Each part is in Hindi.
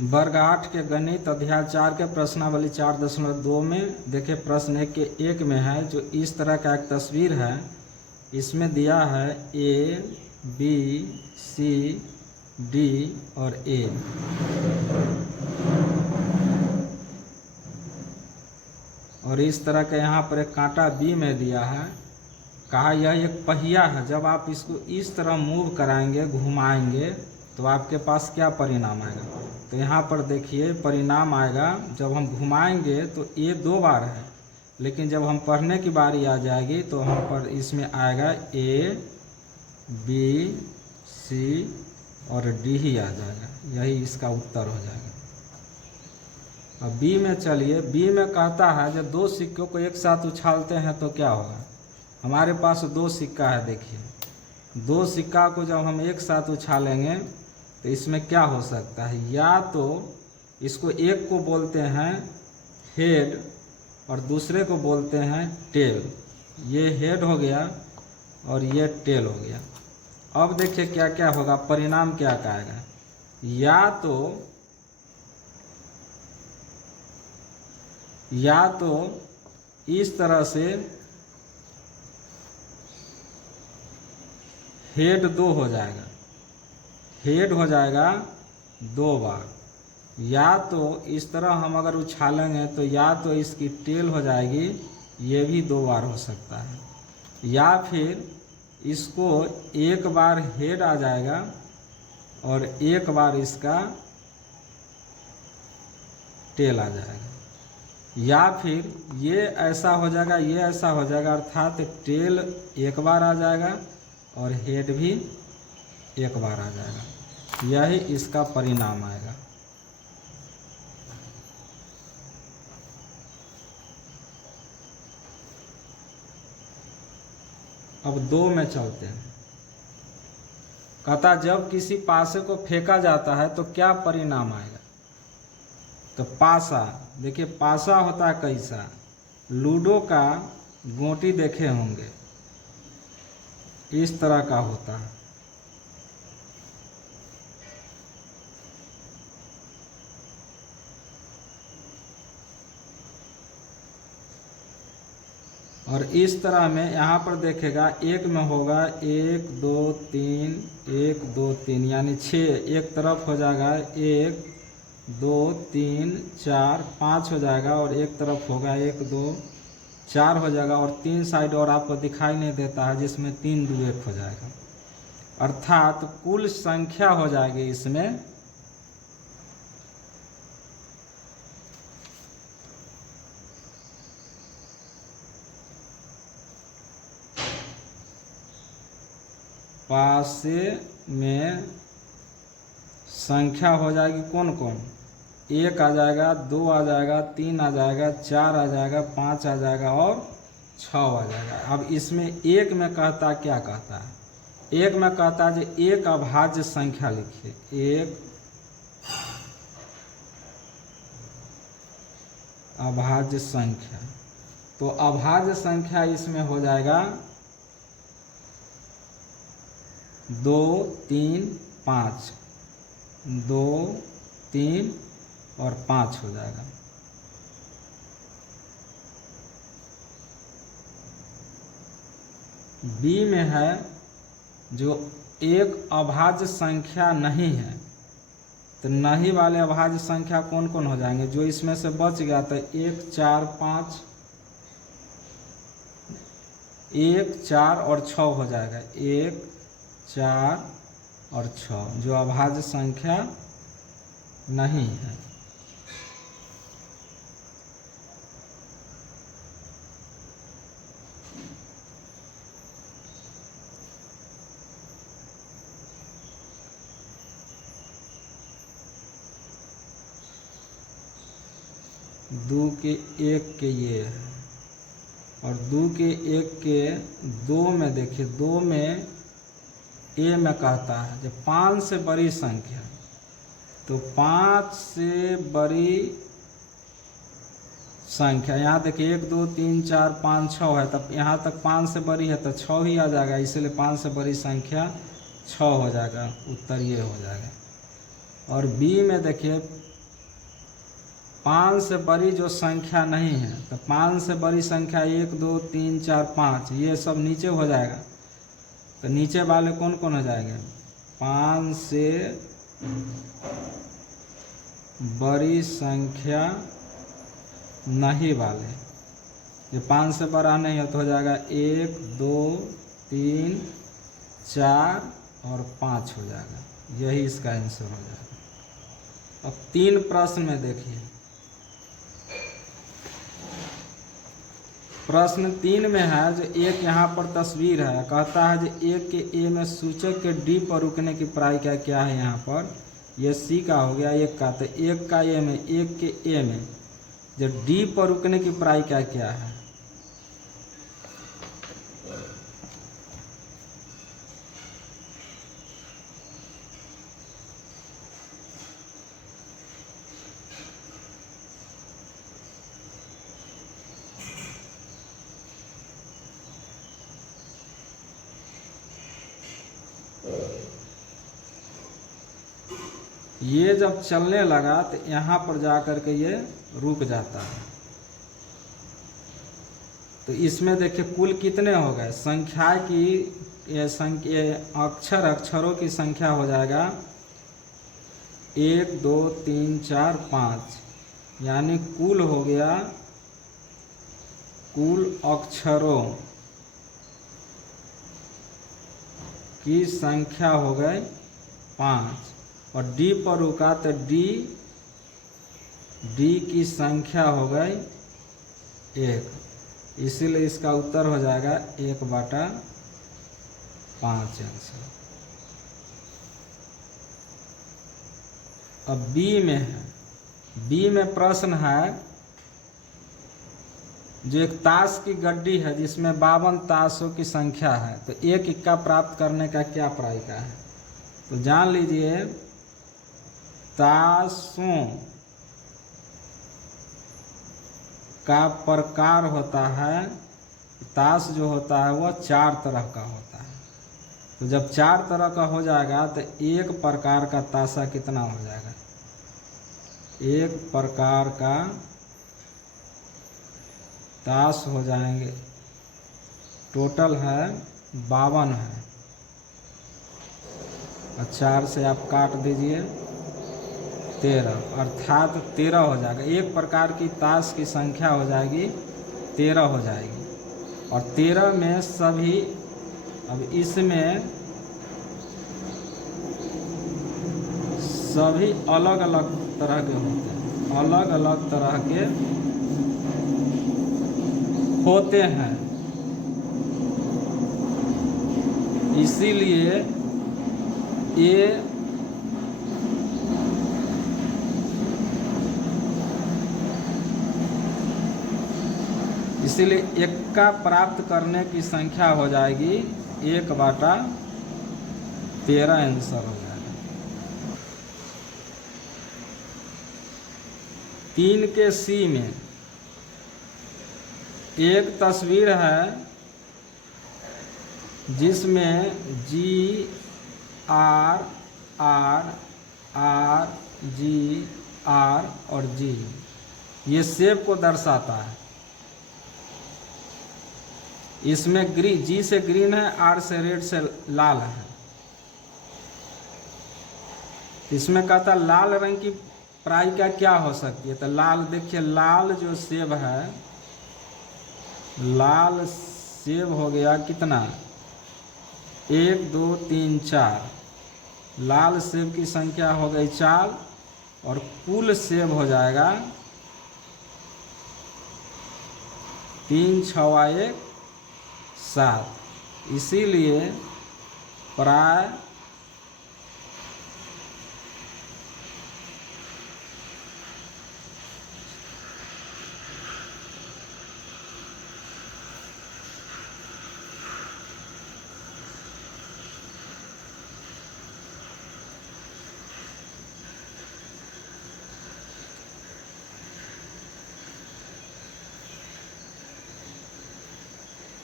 वर्ग 8 के गणित अध्याय 4 के प्रश्नावली 4.2 में देखिए प्रश्न 1 के 1 में है जो इस तरह का एक तस्वीर है। इसमें दिया है ए बी सी डी और ए। और इस तरह का यहाँ पर एक कांटा बी में दिया है। कहा यह एक पहिया है, जब आप इसको इस तरह मूव कराएंगे, घुमाएंगे, तो आपके पास क्या परिणाम आएगा। तो यहाँ पर देखिए परिणाम आएगा, जब हम घुमाएंगे तो ए 2 बार है, लेकिन जब हम पढ़ने की बारी आ जाएगी तो हम पर इसमें आएगा ए बी सी और डी ही आ जाएगा। यही इसका उत्तर हो जाएगा। अब बी में चलिए, बी में कहता है जब 2 सिक्कों को एक साथ उछालते हैं तो क्या होगा। हमारे पास 2 सिक्का है। देखिए 2 सिक्का को जब हम एक साथ उछालेंगे तो इसमें क्या हो सकता है, या तो इसको एक को बोलते हैं हेड और दूसरे को बोलते हैं टेल। ये हेड हो गया और ये टेल हो गया। अब देखिए क्या क्या होगा, परिणाम क्या आएगा। या तो इस तरह से हेड 2 हो जाएगा, हेड हो जाएगा 2 बार। या तो इस तरह हम अगर उछालेंगे तो या तो इसकी टेल हो जाएगी, ये भी 2 बार हो सकता है। या फिर इसको एक बार हेड आ जाएगा और एक बार इसका टेल आ जाएगा। या फिर ये ऐसा हो जाएगा, ये ऐसा हो जाएगा, अर्थात टेल एक बार आ जाएगा और हेड भी एक बार आ जाएगा। यही इसका परिणाम आएगा। अब 2 में चलते हैं। कहता जब किसी पासे को फेंका जाता है तो क्या परिणाम आएगा। तो पासा, देखिए पासा होता है कैसा, लूडो का गोटी देखे होंगे, इस तरह का होता है। और इस तरह में यहाँ पर देखेगा एक में होगा 1 2 3 1 2 3 यानी 6 एक तरफ हो जाएगा, 1 2 3 4 5 हो जाएगा और एक तरफ होगा 1 2 4 हो जाएगा और 3 साइड और आपको दिखाई नहीं देता है जिसमें 3 2 1 हो जाएगा। अर्थात कुल संख्या हो जाएगी इसमें 5 में संख्या हो जाएगी कौन कौन, 1 आ जाएगा, 2 आ जाएगा, 3 आ जाएगा, 4 आ जाएगा, 5 आ जाएगा और 6 आ जाएगा। अब इसमें 1 में कहता क्या कहता है, 1 में कहता है जो एक अभाज्य संख्या लिखिए, एक अभाज्य संख्या। तो अभाज्य संख्या इसमें हो जाएगा 2 3 5, 2 3 और 5 हो जाएगा। बी में है जो एक अभाज्य संख्या नहीं है, तो नहीं वाले अभाज्य संख्या कौन कौन हो जाएंगे, जो इसमें से बच गया तो 1 4 5, 1 4 और 6 हो जाएगा, 1 4 और 6 जो अभाज्य संख्या नहीं है। दो के 1 के ये है और 2 के 1 के 2 में देखिए, 2 में ए में कहता है जब 5 से बड़ी संख्या, तो 5 से बड़ी संख्या, यहाँ देखिए 1 2 3 4 5 6 है, तब यहाँ तक 5 से बड़ी है तो 6 ही आ जाएगा, इसलिए 5 से बड़ी संख्या 6 हो जाएगा। उत्तर ये हो जाएगा। और बी में देखिए 5 से बड़ी जो संख्या नहीं है, तो 5 से बड़ी संख्या 1 2 3 4 5 ये सब नीचे हो जाएगा। तो नीचे वाले कौन कौन हो जाएंगे? 5 से बड़ी संख्या नहीं वाले। ये 5 से बड़ा नहीं हो तो हो जाएगा 1 2 3 4 और 5 हो जाएगा। यही इसका आंसर हो जाएगा। अब 3 प्रश्न में देखिए, प्रश्न 3 में है जो एक यहाँ पर तस्वीर है, कहता है जो एक के ए में सूचक के डी पर रुकने की प्रायिकता क्या है। यहाँ पर ये सी का हो गया, एक का, तो एक का ए में, एक के ए में जो डी पर रुकने की प्रायिकता क्या है। ये जब चलने लगा तो यहाँ पर जाकर के ये रुक जाता है। तो इसमें देखिए कुल कितने हो गए, संख्या की ये अक्षरों की संख्या हो जाएगा 1 2 3 4 5, यानी कुल हो गया, कुल अक्षरों की संख्या हो गई 5। और डी पर रुका तो डी की संख्या हो गई 1, इसीलिए इसका उत्तर हो जाएगा 1/5 आंसर। अब बी में है, बी में प्रश्न है जो एक ताश की गड्डी है जिसमें 52 ताशों की संख्या है, तो एक इक्का प्राप्त करने का क्या प्रायिकता है। तो जान लीजिए ताशों का प्रकार होता है, ताश जो होता है वह 4 तरह का होता है। तो जब 4 तरह का हो जाएगा तो एक प्रकार का ताशा कितना हो जाएगा, एक प्रकार का ताश हो जाएंगे, टोटल है 52 है, और 4 से आप काट दीजिए 13, अर्थात 13 हो जाएगा। एक प्रकार की ताश की संख्या हो जाएगी 13 हो जाएगी। और 13 में सभी, अब इसमें सभी अलग अलग तरह के होते हैं, अलग अलग तरह के होते हैं, इसीलिए ये इसीलिए इक्का प्राप्त करने की संख्या हो जाएगी 1/13 आंसर हो जाएगा। 3 के सी में एक तस्वीर है जिसमें GR R R GR और G ये शेप को दर्शाता है। इसमें G से ग्रीन है, R से रेड से लाल है। इसमें कहता लाल रंग की प्रायिकता क्या हो सकती है। तो लाल देखिए, लाल जो सेब है, लाल सेब हो गया कितना, 1 2 3 4, लाल सेब की संख्या हो गई 4, और कुल सेब हो जाएगा 3 6 1 7। इसीलिए प्राय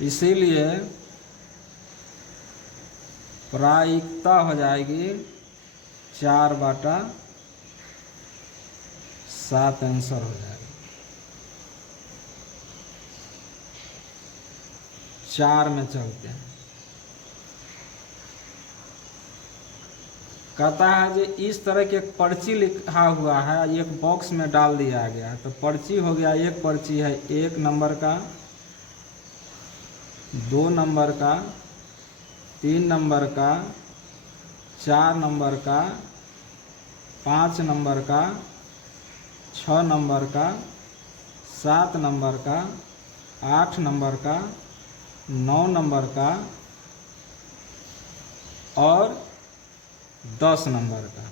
इसीलिए प्रायिकता हो जाएगी 4/13। 7 आंसर हो जाएगा। 4 में चलते हैं। कहता है जो इस तरह की एक पर्ची लिखा हुआ है, एक बॉक्स में डाल दिया गया है। तो पर्ची हो गया, एक पर्ची है 1 नंबर का, 2 नंबर का, 3 नंबर का, 4 नंबर का, 5 नंबर का, 6 नंबर का, 7 नंबर का, 8 नंबर का, 9 नंबर का और 10 नंबर का।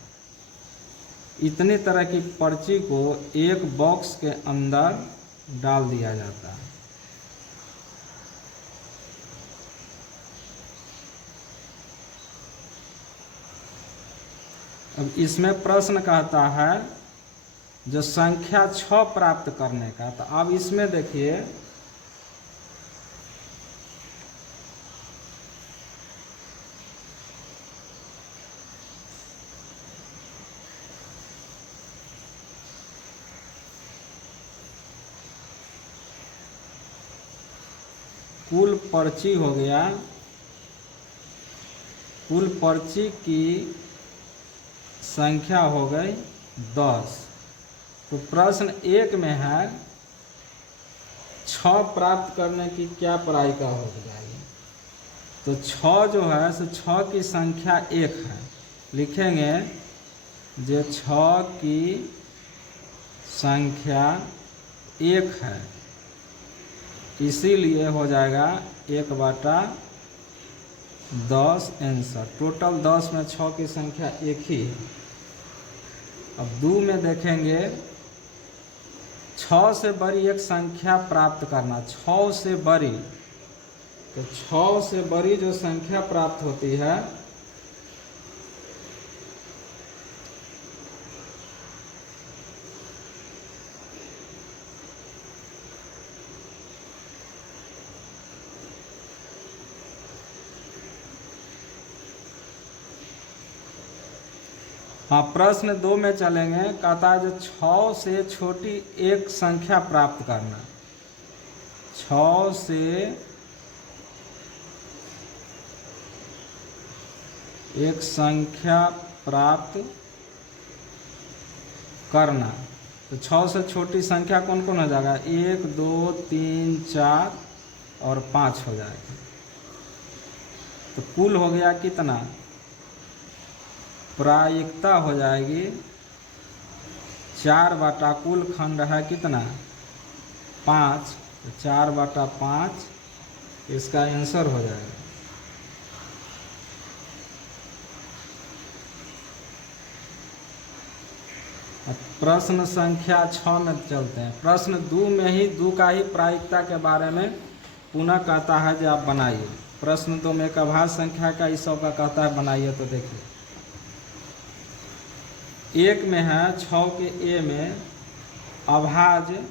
इतनी तरह की पर्ची को एक बॉक्स के अंदर डाल दिया जाता है। अब इसमें प्रश्न कहता है जो संख्या 6 प्राप्त करने का। तो अब इसमें देखिए कुल पर्ची हो गया, कुल पर्ची की संख्या हो गई 10। तो प्रश्न 1 में है 6 प्राप्त करने की क्या प्रायिका हो जाएगी। तो 6 जो है सो 6 की संख्या 1 है। लिखेंगे जो 6 की संख्या 1 है, इसीलिए हो जाएगा 1/10 आंसर। टोटल 10 में 6 की संख्या 1 ही है। अब 2 में देखेंगे 6 से बड़ी एक संख्या प्राप्त करना। 6 से बड़ी, तो 6 से बड़ी जो संख्या प्राप्त होती है हाँ, प्रश्न 2 में चलेंगे। कहता है जो 6 से छोटी एक संख्या प्राप्त करना। 6 से एक संख्या प्राप्त करना। तो 6 से छोटी संख्या कौन कौन हो जाएगा? 1 2 3 4 और 5 हो जाएगा। तो कुल हो गया कितना? प्रायिकता हो जाएगी 4/, कुल खंड है कितना? 5। तो 4/5 इसका आंसर हो जाएगा। प्रश्न संख्या 6 में चलते हैं। प्रश्न 2 में ही 2 का ही प्रायिकता के बारे में पुनः कहता है जो आप बनाइए। प्रश्न 2 में एक अभाज्य संख्या का इस सब का कहता है बनाइए। तो देखिए 1 में है 6 के ए में अभाज्य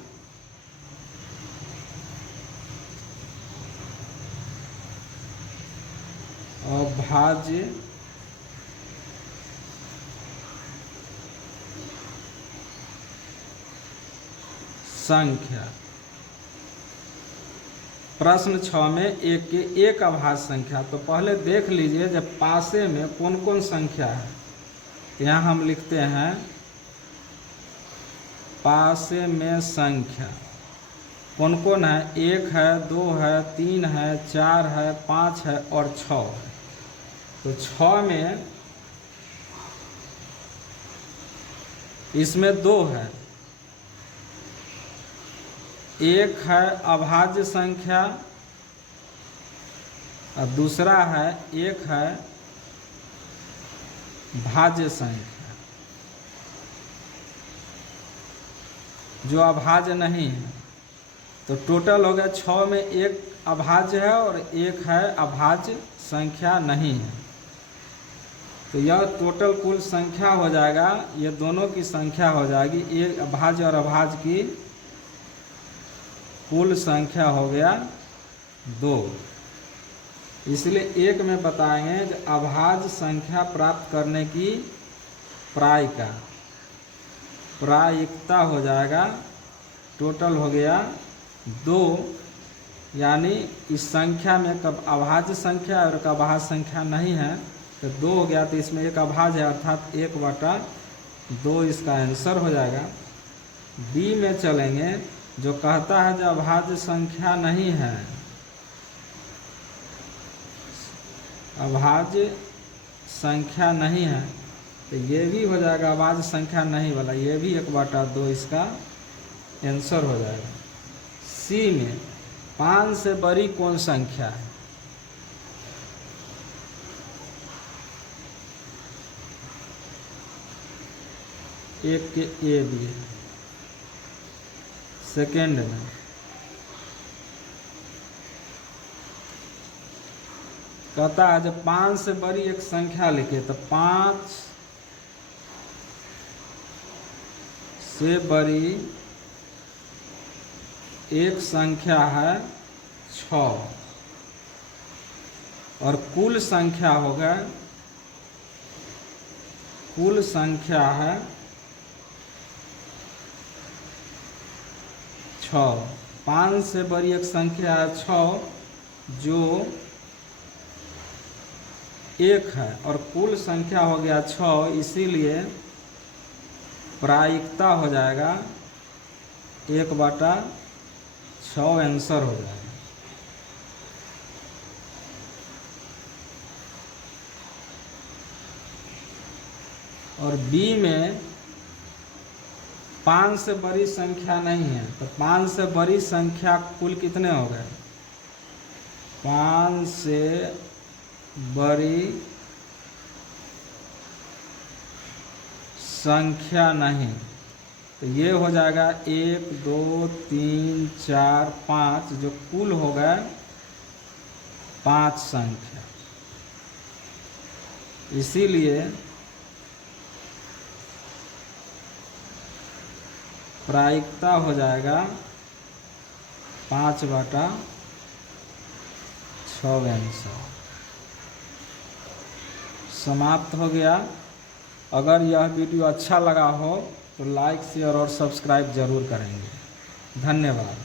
संख्या। प्रश्न 6 में 1 के एक अभाज्य संख्या। तो पहले देख लीजिए जब पासे में कौन कौन संख्या है। यहाँ हम लिखते हैं पासे में संख्या कौन कौन है? 1 है, 2 है, 3 है, 4 है, 5 है और 6 है। तो 6 में इसमें 2 है। एक है अभाज्य संख्या और दूसरा है एक है भाज्य संख्या जो अभाज्य नहीं है। तो टोटल हो गया 6 में एक अभाज्य है और एक है अभाज्य संख्या नहीं है। तो यह टोटल कुल संख्या हो जाएगा, ये दोनों की संख्या हो जाएगी। एक अभाज्य और अभाज्य की कुल संख्या हो गया 2। इसलिए 1 में बताएंगे कि अभाज्य संख्या प्राप्त करने की प्रायिका। प्रायिकता हो जाएगा, टोटल हो गया 2, यानी इस संख्या में कब अभाज्य संख्या और एक अभाज्य संख्या नहीं है तो 2 हो गया, तो इसमें एक अभाज्य है अर्थात 1/2 इसका आंसर हो जाएगा। बी में चलेंगे, जो कहता है जो अभाज्य संख्या नहीं है, अभाज्य संख्या नहीं है, तो ये भी हो जाएगा अभाज्य संख्या नहीं वाला, ये भी 1/2 इसका आंसर हो जाएगा। सी में 5 से बड़ी कौन संख्या है? एक के ए भी है। सेकेंड में कहता है जब 5 से बड़ी एक संख्या लिखे तो 5 से बड़ी एक संख्या है 6 और कुल संख्या होगा, कुल संख्या है 6। 5 से बड़ी एक संख्या है 6 जो 1 है और कुल संख्या हो गया 6, इसीलिए प्रायिकता हो जाएगा 1/6 आंसर हो जाएगा। और बी में 5 से बड़ी संख्या नहीं है, तो 5 से बड़ी संख्या कुल कितने हो गए? 5 से बड़ी संख्या नहीं, तो ये हो जाएगा 1 2 3 4 5, जो कुल हो गए 5 संख्या, इसीलिए प्रायिकता हो जाएगा 5/6 आंसर। समाप्त हो गया। अगर यह वीडियो अच्छा लगा हो तो लाइक शेयर और सब्सक्राइब जरूर करेंगे। धन्यवाद।